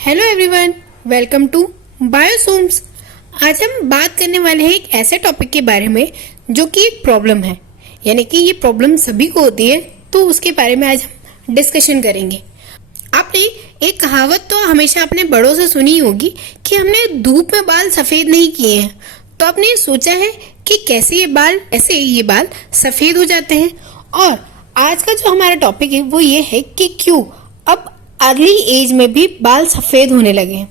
Hello everyone, welcome to बायोसोम्स। आज हम बात करने वाले हैं एक ऐसे टॉपिक के बारे में जो कि एक प्रॉब्लम है, यानी कि ये प्रॉब्लम सभी को होती है, तो उसके बारे में आज हम डिस्कशन करेंगे। आपने एक कहावत तो हमेशा अपने बड़ों से सुनी होगी कि हमने धूप में बाल सफेद नहीं किए हैं, तो आपने सोचा है कि कैसे ये बाल सफेद हो जाते हैं। और आज का जो हमारा टॉपिक है वो ये है कि क्यों अब अर्ली एज में भी बाल सफेद होने लगे हैं।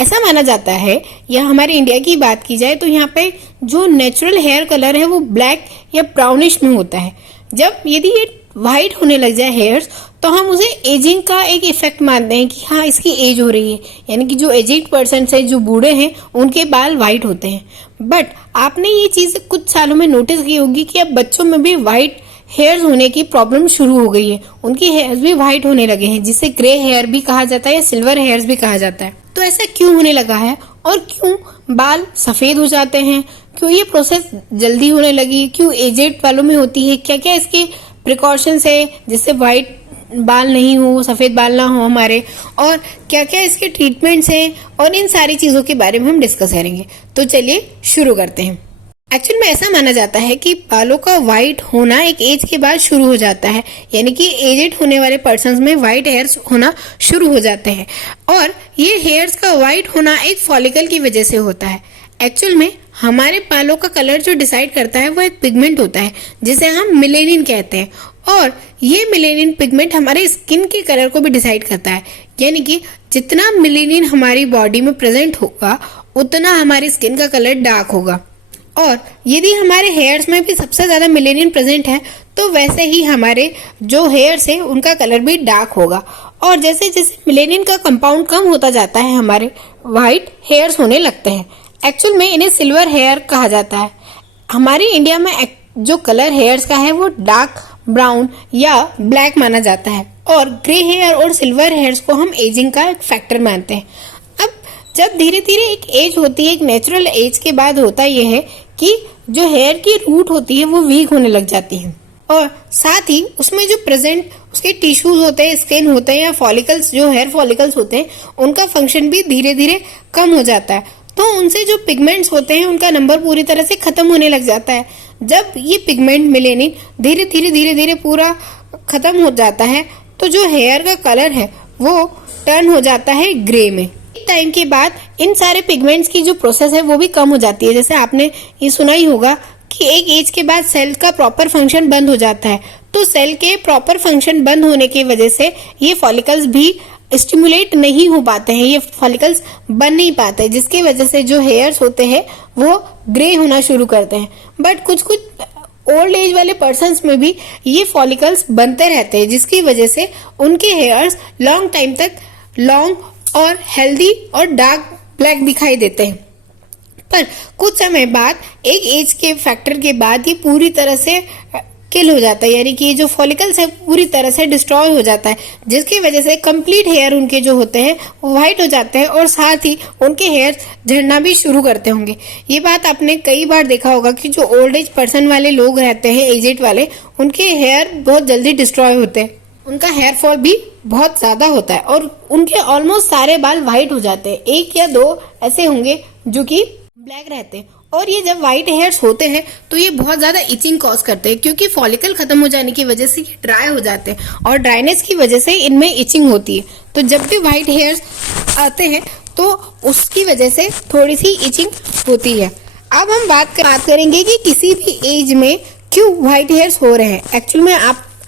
ऐसा माना जाता है, या हमारे इंडिया की बात की जाए तो यहाँ पे जो नेचुरल हेयर कलर है वो ब्लैक या ब्राउनिश में होता है। जब यदि ये वाइट होने लग जाए हेयर्स, तो हम उसे एजिंग का एक इफेक्ट मानते हैं कि हाँ इसकी एज हो रही है, यानी कि जो एजिड पर्सन है, जो बूढ़े हैं, उनके बाल वाइट होते हैं। बट आपने ये चीज कुछ सालों में नोटिस की होगी कि अब बच्चों में भी वाइट हेयर्स होने की प्रॉब्लम शुरू हो गई है। उनके हेयर्स भी व्हाइट होने लगे हैं, जिसे ग्रे हेयर भी कहा जाता है या सिल्वर हेयर्स भी कहा जाता है। तो ऐसा क्यों होने लगा है और क्यों बाल सफेद हो जाते हैं? क्यों ये प्रोसेस जल्दी होने लगी? क्यों एजेड वालों में होती है? क्या क्या इसके प्रिकॉशंस है जिससे व्हाइट बाल नहीं हो, सफेद बाल ना हो हमारे, और क्या क्या इसके ट्रीटमेंट्स हैं, और इन सारी चीजों के बारे में हम डिस्कस करेंगे। तो चलिए शुरू करते हैं। एक्चुअल में ऐसा माना जाता है कि बालों का व्हाइट होना एक एज के बाद शुरू हो जाता है, यानी कि एजेड होने वाले पर्सन्स में व्हाइट हेयर्स होना शुरू हो जाते हैं। और ये हेयर्स का व्हाइट होना एक फॉलिकल की वजह से होता है। एक्चुअल में हमारे बालों का कलर जो डिसाइड करता है वो एक पिगमेंट होता है जिसे हम मेलेनिन कहते हैं, और ये मेलेनिन पिगमेंट हमारे स्किन के कलर को भी डिसाइड करता है। यानी कि जितना मेलेनिन हमारी बॉडी में प्रेजेंट होगा उतना हमारी स्किन का कलर डार्क होगा। और यदि हमारे हेयर्स में भी सबसे ज्यादा मेलेनिन प्रेजेंट है तो वैसे ही हमारे जो हेयर्स है उनका कलर भी डार्क होगा। और जैसे जैसे मेलेनिन का कंपाउंड कम होता जाता है हमारे व्हाइट हेयर्स होने लगते हैं। एक्चुअल में इन्हें सिल्वर हेयर कहा जाता है। हमारे इंडिया में जो कलर हेयर्स का है वो डार्क ब्राउन या ब्लैक माना जाता है, और ग्रे हेयर और सिल्वर हेयर्स को हम एजिंग का एक फैक्टर मानते हैं। अब जब धीरे धीरे एक एज होती है, एक नेचुरल एज के बाद होता यह है कि जो हेयर की रूट होती है वो वीक होने लग जाती है, और साथ ही उसमें जो प्रेजेंट उसके टिश्यूज होते हैं, स्किन होते हैं या फॉलिकल्स, जो हेयर फॉलिकल्स होते हैं, उनका फंक्शन भी धीरे धीरे कम हो जाता है। तो उनसे जो पिगमेंट्स होते हैं उनका नंबर पूरी तरह से खत्म होने लग जाता है। जब ये पिगमेंट मेलेनिन धीरे धीरे पूरा खत्म हो जाता है तो जो हेयर का कलर है वो टर्न हो जाता है ग्रे में। टाइम के बाद इन सारे पिगमेंट्स की जो प्रोसेस है वो भी कम हो जाती है। जैसे आपने ये सुना ही होगा कि एक एज के बाद सेल का प्रॉपर फंक्शन बंद हो जाता है, तो सेल के प्रॉपर फंक्शन बंद होने की वजह से ये फॉलिकल्स भी स्टिमुलेट नहीं हो पाते हैं, ये फॉलिकल्स बन नहीं पाते, जिसकी वजह से जो हेयर्स होते हैं वो ग्रे होना शुरू करते हैं। बट कुछ ओल्ड एज वाले पर्सन्स में भी ये फॉलिकल्स बनते रहते हैं, जिसकी वजह से उनके हेयर्स लॉन्ग टाइम तक लॉन्ग और हेल्दी और डार्क ब्लैक दिखाई देते हैं। पर कुछ समय बाद, एक एज के फैक्टर के बाद, ये पूरी तरह से किल हो जाता है, यानी कि ये जो फॉलिकल्स है पूरी तरह से डिस्ट्रॉय हो जाता है, जिसकी वजह से कंप्लीट हेयर उनके जो होते हैं वो व्हाइट हो जाते हैं, और साथ ही उनके हेयर झड़ना भी शुरू करते होंगे। ये बात आपने कई बार देखा होगा कि जो ओल्ड एज पर्सन वाले लोग रहते हैं, एजेड वाले, उनके हेयर बहुत जल्दी डिस्ट्रॉय होते हैं, उनका हेयर फॉल भी बहुत ज्यादा होता है, और उनके ऑलमोस्ट सारे बाल व्हाइट हो जाते हैं। एक या दो ऐसे होंगे जो कि ब्लैक रहते हैं। और ये जब व्हाइट हेयर्स होते हैं तो ये बहुत ज्यादा इचिंग कॉज करते हैं, क्योंकि फॉलिकल खत्म हो जाने की वजह से ये ड्राई हो जाते हैं, और ड्राइनेस की वजह से इनमें इचिंग होती है। तो जब भी व्हाइट हेयर्स आते हैं तो उसकी वजह से थोड़ी सी इचिंग होती है। अब हम बात करेंगे कि किसी भी एज में क्यों व्हाइट हेयर्स हो रहे हैं। एक्चुअल में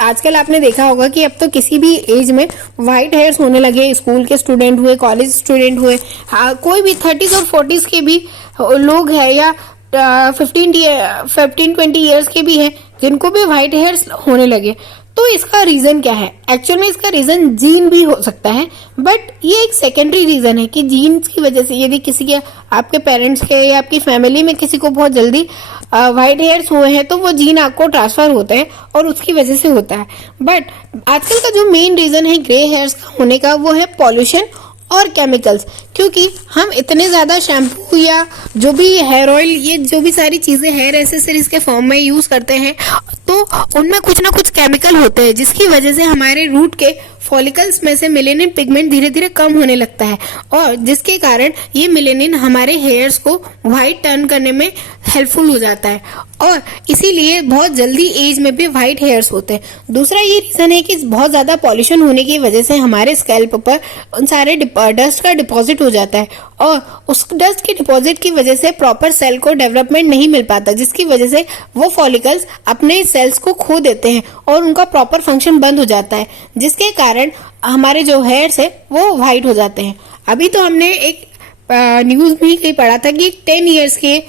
आजकल आपने देखा होगा कि अब तो किसी भी एज में व्हाइट हेयर्स होने लगे। स्कूल के स्टूडेंट हुए, कॉलेज स्टूडेंट हुए, कोई भी 30s और 40s के भी लोग हैं, या 15-20 इयर्स के भी हैं जिनको भी व्हाइट हेयर्स होने लगे। तो इसका रीजन क्या है? एक्चुअल में इसका रीजन जीन भी हो सकता है, बट ये एक सेकेंडरी रीजन है कि जीन्स की वजह से यदि किसी के, आपके पेरेंट्स के या आपकी फैमिली में किसी को बहुत जल्दी व्हाइट हेयर्स हुए हैं तो वो जीन आपको ट्रांसफर होते हैं और उसकी वजह से होता है। बट आजकल का जो मेन रीजन है ग्रे हेयर्स का होने का वो है पॉल्यूशन और केमिकल्स, क्योंकि हम इतने ज्यादा शैम्पू या जो भी हेयर ऑयल, ये जो भी सारी चीजें हेयर एसेसरीज के फॉर्म में यूज करते हैं, तो उनमें कुछ ना कुछ केमिकल होते हैं, जिसकी वजह से हमारे रूट के फॉलिकल्स में से मेलेनिन पिगमेंट धीरे धीरे कम होने लगता है और जिसके कारण ये मेलेनिन हमारे हेयर्स को व्हाइट टर्न करने में हेल्पफुल हो जाता है और इसीलिए बहुत जल्दी एज में भी व्हाइट हेयर्स होते हैं। दूसरा ये रीजन है कि बहुत ज्यादा पॉल्यूशन होने की वजह से हमारे स्कैल्प पर उन सारे डस्ट का डिपॉजिट हो जाता है और उस डस्ट के डिपॉजिट की वजह से प्रॉपर सेल को डेवलपमेंट नहीं मिल पाता, जिसकी वजह से वो फॉलिकल्स अपने सेल्स को खो देते हैं और उनका प्रॉपर फंक्शन बंद हो जाता है, जिसके कारण हमारे जो हेयर्स है वो व्हाइट हो जाते हैं। अभी तो हमने एक न्यूज में ही कहीं पढ़ा था कि 10 इयर्स के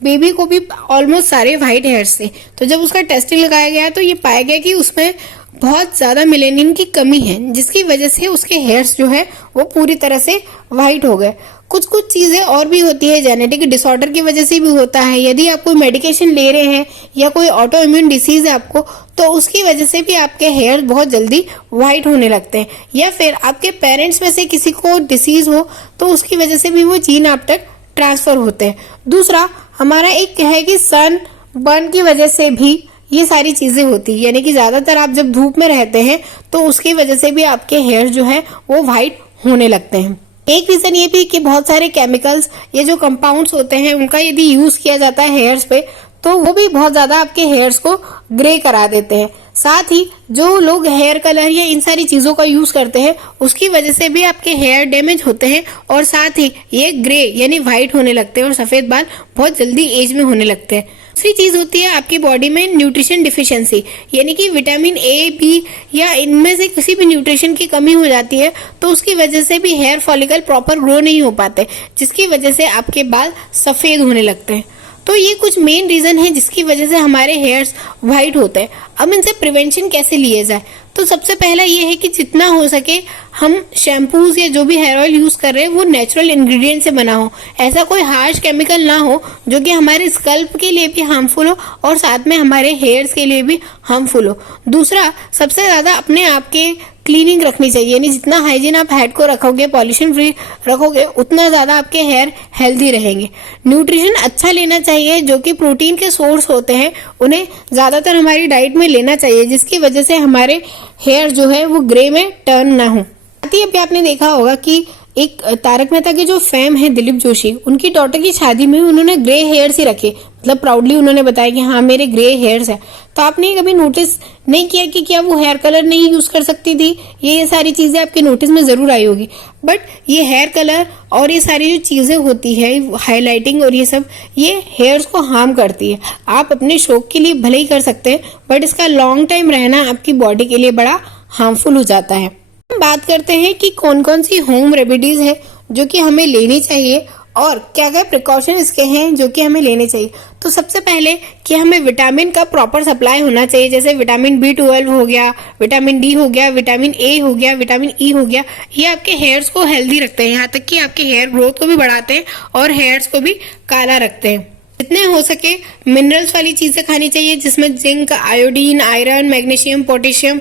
बेबी को भी ऑलमोस्ट सारे व्हाइट हेयर्स थे। तो जब उसका टेस्टिंग लगाया गया तो ये पाया गया कि उसमें बहुत ज्यादा मेलेनिन की कमी है, जिसकी वजह से उसके हेयर्स जो है वो पूरी तरह से व्हाइट हो गए। कुछ कुछ चीजें और भी होती है, जेनेटिक डिसऑर्डर की वजह से भी होता है। यदि आप कोई मेडिकेशन ले रहे हैं या कोई ऑटो इम्यून डिसीज है आपको, तो उसकी वजह से भी आपके हेयर बहुत जल्दी व्हाइट होने लगते हैं। या फिर आपके पेरेंट्स में से किसी को डिसीज हो तो उसकी वजह से भी वो जीन आप तक ट्रांसफर होते हैं। दूसरा हमारा एक है कि सन बर्न की वजह से भी ये सारी चीजें होती है, यानी कि ज्यादातर आप जब धूप में रहते हैं तो उसकी वजह से भी आपके हेयर जो है वो व्हाइट होने लगते हैं। एक रीजन ये भी कि बहुत सारे केमिकल्स, ये जो कंपाउंड्स होते हैं, उनका यदि यूज किया जाता है हेयर्स पे तो वो भी बहुत ज्यादा आपके हेयर्स को ग्रे करा देते हैं। साथ ही जो लोग हेयर कलर या इन सारी चीजों का यूज करते हैं उसकी वजह से भी आपके हेयर डैमेज होते हैं और साथ ही ये ग्रे यानी व्हाइट होने लगते हैं और सफेद बाल बहुत जल्दी एज में होने लगते हैं। दूसरी चीज होती है आपकी बॉडी में न्यूट्रिशन डिफिशियंसी, यानी कि विटामिन ए, बी या इनमें से किसी भी न्यूट्रिशन की कमी हो जाती है तो उसकी वजह से भी हेयर फॉलिकल प्रॉपर ग्रो नहीं हो पाते, जिसकी वजह से आपके बाल सफेद होने लगते हैं। तो ये कुछ मेन रीजन है जिसकी वजह से हमारे हेयर्स व्हाइट होते हैं। अब इनसे प्रिवेंशन कैसे लिए जाए, तो सबसे पहला ये है कि जितना हो सके हम शैम्पूज या जो भी हेयर ऑयल यूज कर रहे हैं वो नेचुरल इंग्रेडिएंट से बना हो, ऐसा कोई हार्श केमिकल ना हो जो कि हमारे स्कल्प के लिए भी हार्मफुल हो और साथ में हमारे हेयर्स के लिए भी हार्मफुल हो। दूसरा, सबसे ज्यादा अपने आप के क्लीनिंग रखनी चाहिए, यानी जितना हाइजीन आप हेड को रखोगे, पॉल्यूशन फ्री रखोगे, उतना ज्यादा आपके हेयर हेल्दी रहेंगे। न्यूट्रिशन अच्छा लेना चाहिए, जो कि प्रोटीन के सोर्स होते हैं उन्हें ज्यादातर हमारी डाइट में लेना चाहिए, जिसकी वजह से हमारे हेयर जो है वो ग्रे में टर्न ना हो। साथ ही अभी आपने देखा होगा कि एक तारक मेहता के जो फेम है दिलीप जोशी, उनकी डॉटर की शादी में उन्होंने ग्रे हेयर्स ही रखे, मतलब प्राउडली उन्होंने बताया कि हाँ मेरे ग्रे हेयर्स है। तो आपने कभी नोटिस नहीं किया कि क्या वो हेयर कलर नहीं यूज कर सकती थी? ये सारी चीजें आपके नोटिस में जरूर आई होगी, बट ये हेयर कलर और ये सारी जो चीजें होती है, हाईलाइटिंग और ये सब, ये हेयर्स को हार्म करती है। आप अपने शौक के लिए भले ही कर सकते हैं, बट इसका लॉन्ग टाइम रहना आपकी बॉडी के लिए बड़ा हार्मफुल हो जाता है। हम बात करते हैं कि कौन कौन सी होम रेमेडीज है जो कि हमें लेनी चाहिए और क्या क्या प्रिकॉशन इसके हैं जो कि हमें लेने चाहिए। तो सबसे पहले कि हमें विटामिन का प्रॉपर सप्लाई होना चाहिए, जैसे विटामिन B12 हो गया, विटामिन डी हो गया, विटामिन ए हो गया, विटामिन ई हो गया। ये आपके हेयर्स को हेल्दी रखते हैं, यहाँ तक कि आपके हेयर ग्रोथ को भी बढ़ाते हैं और हेयर्स को भी काला रखते हैं। जितने हो सके मिनरल्स वाली चीजें खानी चाहिए, जिसमें zinc, iodine, iron, magnesium, potassium,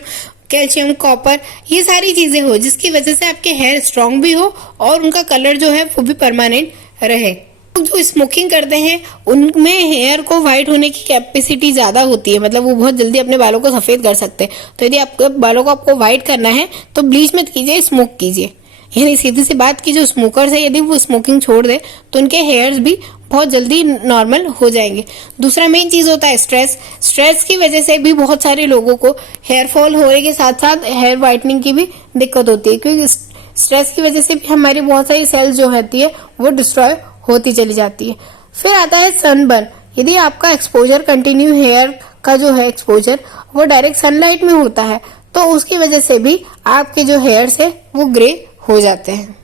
calcium, copper, ये सारी चीजें हो, जिसकी वजह से आपके हेयर स्ट्रांग भी हो और उनका कलर जो है वो भी परमानेंट रहे। लोग जो स्मोकिंग करते हैं उनमें हेयर को व्हाइट होने की कैपेसिटी ज्यादा होती है, मतलब वो बहुत जल्दी अपने बालों को सफेद कर सकते हैं। तो यदि आपके बालों को आपको व्हाइट करना है तो ब्लीच मत कीजिए, स्मोक कीजिए। यानी सीधी सी बात की जो स्मोकर्स है, यदि वो स्मोकिंग छोड़ दे तो उनके हेयर्स भी बहुत जल्दी नॉर्मल हो जाएंगे। दूसरा मेन चीज होता है स्ट्रेस की वजह से भी बहुत सारे लोगों को हेयर फॉल होने के साथ साथ हेयर व्हाइटनिंग की भी दिक्कत होती है, क्योंकि स्ट्रेस की वजह से भी हमारी बहुत सारी सेल्स जो होती है वो डिस्ट्रॉय होती चली जाती है। फिर आता है सनबर्न। यदि आपका एक्सपोजर कंटिन्यू हेयर का जो है एक्सपोजर वो डायरेक्ट सनलाइट में होता है तो उसकी वजह से भी आपके जो हेयर्स है वो ग्रे हो जाते हैं।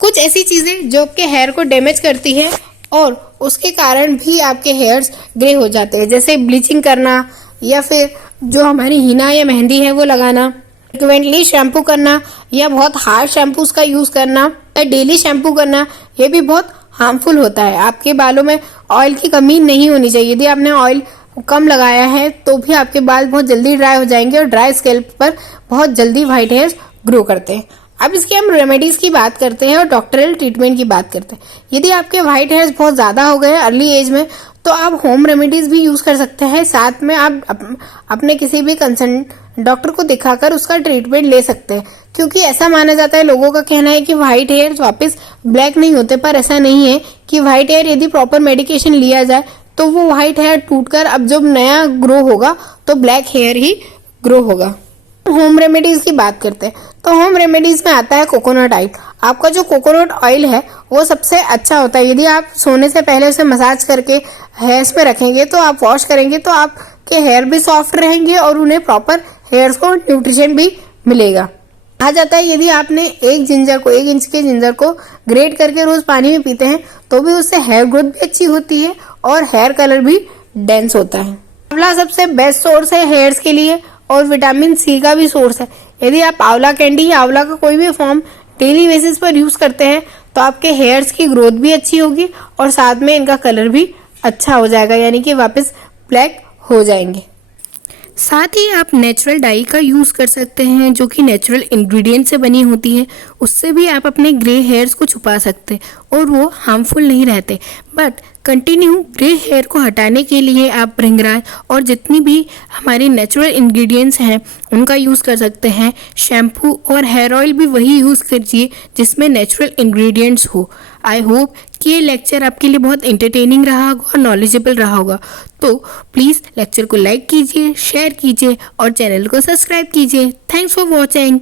कुछ ऐसी चीजें जो आपके हेयर को डैमेज करती है और उसके कारण भी आपके हेयर्स ग्रे हो जाते हैं, जैसे ब्लीचिंग करना या फिर जो हमारी हिना या मेहंदी है वो लगाना, फ्रिक्वेंटली शैम्पू करना या बहुत हार्ड शैम्पूज का यूज करना या डेली शैम्पू करना, ये भी बहुत हार्मफुल होता है। आपके बालों में ऑयल की कमी नहीं होनी चाहिए। यदि आपने ऑयल कम लगाया है तो भी आपके बाल बहुत जल्दी ड्राई हो जाएंगे और ड्राई स्कैल्प पर बहुत जल्दी व्हाइट हेयर्स ग्रो करते हैं। अब इसके हम रेमेडीज की बात करते हैं और डॉक्टरल ट्रीटमेंट की बात करते हैं। यदि आपके व्हाइट हेयर्स बहुत ज्यादा हो गए अर्ली एज में तो आप होम रेमेडीज भी यूज कर सकते हैं। साथ में आप अपने किसी भी कंसर्न डॉक्टर को दिखाकर उसका ट्रीटमेंट ले सकते हैं, क्योंकि ऐसा माना जाता है, लोगों का कहना है कि व्हाइट हेयर वापस ब्लैक नहीं होते, पर ऐसा नहीं है कि व्हाइट हेयर यदि प्रॉपर मेडिकेशन लिया जाए तो वो व्हाइट हेयर टूटकर अब जब नया ग्रो होगा तो ब्लैक हेयर ही ग्रो होगा। होम रेमेडीज की बात करते हैं तो होम रेमेडीज में आता है कोकोनट ऑयल। आपका जो कोकोनट ऑयल है वो सबसे अच्छा होता है। यदि आप सोने से पहले उसे मसाज करके हेयर्स में रखेंगे तो आप वॉश करेंगे तो आपके हेयर भी सॉफ्ट रहेंगे और उन्हें प्रॉपर हेयर्स को न्यूट्रिशन भी मिलेगा। कहा जाता है यदि आपने एक इंच के जिंजर को ग्रेट करके रोज पानी में पीते हैं तो भी उससे हेयर ग्रोथ भी अच्छी होती है और हेयर कलर भी डेंस होता है। आंवला सबसे बेस्ट सोर्स है हेयर्स के लिए और विटामिन सी का भी सोर्स है। यदि आप आंवला कैंडी या आंवला का कोई भी फॉर्म डेली बेसिस पर यूज करते हैं तो आपके हेयर्स की ग्रोथ भी अच्छी होगी और साथ में इनका कलर भी अच्छा हो जाएगा, यानी कि वापस ब्लैक हो जाएंगे। साथ ही आप नेचुरल डाई का यूज़ कर सकते हैं जो कि नेचुरल इंग्रेडिएंट से बनी होती है। उससे भी आप अपने ग्रे हेयर्स को छुपा सकते हैं और वो हार्मफुल नहीं रहते। बट कंटिन्यू ग्रे हेयर को हटाने के लिए आप भृंगराज और जितनी भी हमारी नेचुरल इंग्रेडिएंट्स हैं उनका यूज़ कर सकते हैं। शैम्पू और हेयर ऑयल भी वही यूज़ कीजिए जिसमें नेचुरल इंग्रेडिएंट्स हो। आई होप कि ये लेक्चर आपके लिए बहुत इंटरटेनिंग रहा होगा और नॉलेजेबल रहा होगा। तो प्लीज़ लेक्चर को लाइक कीजिए, शेयर कीजिए और चैनल को सब्सक्राइब कीजिए। Thanks for watching.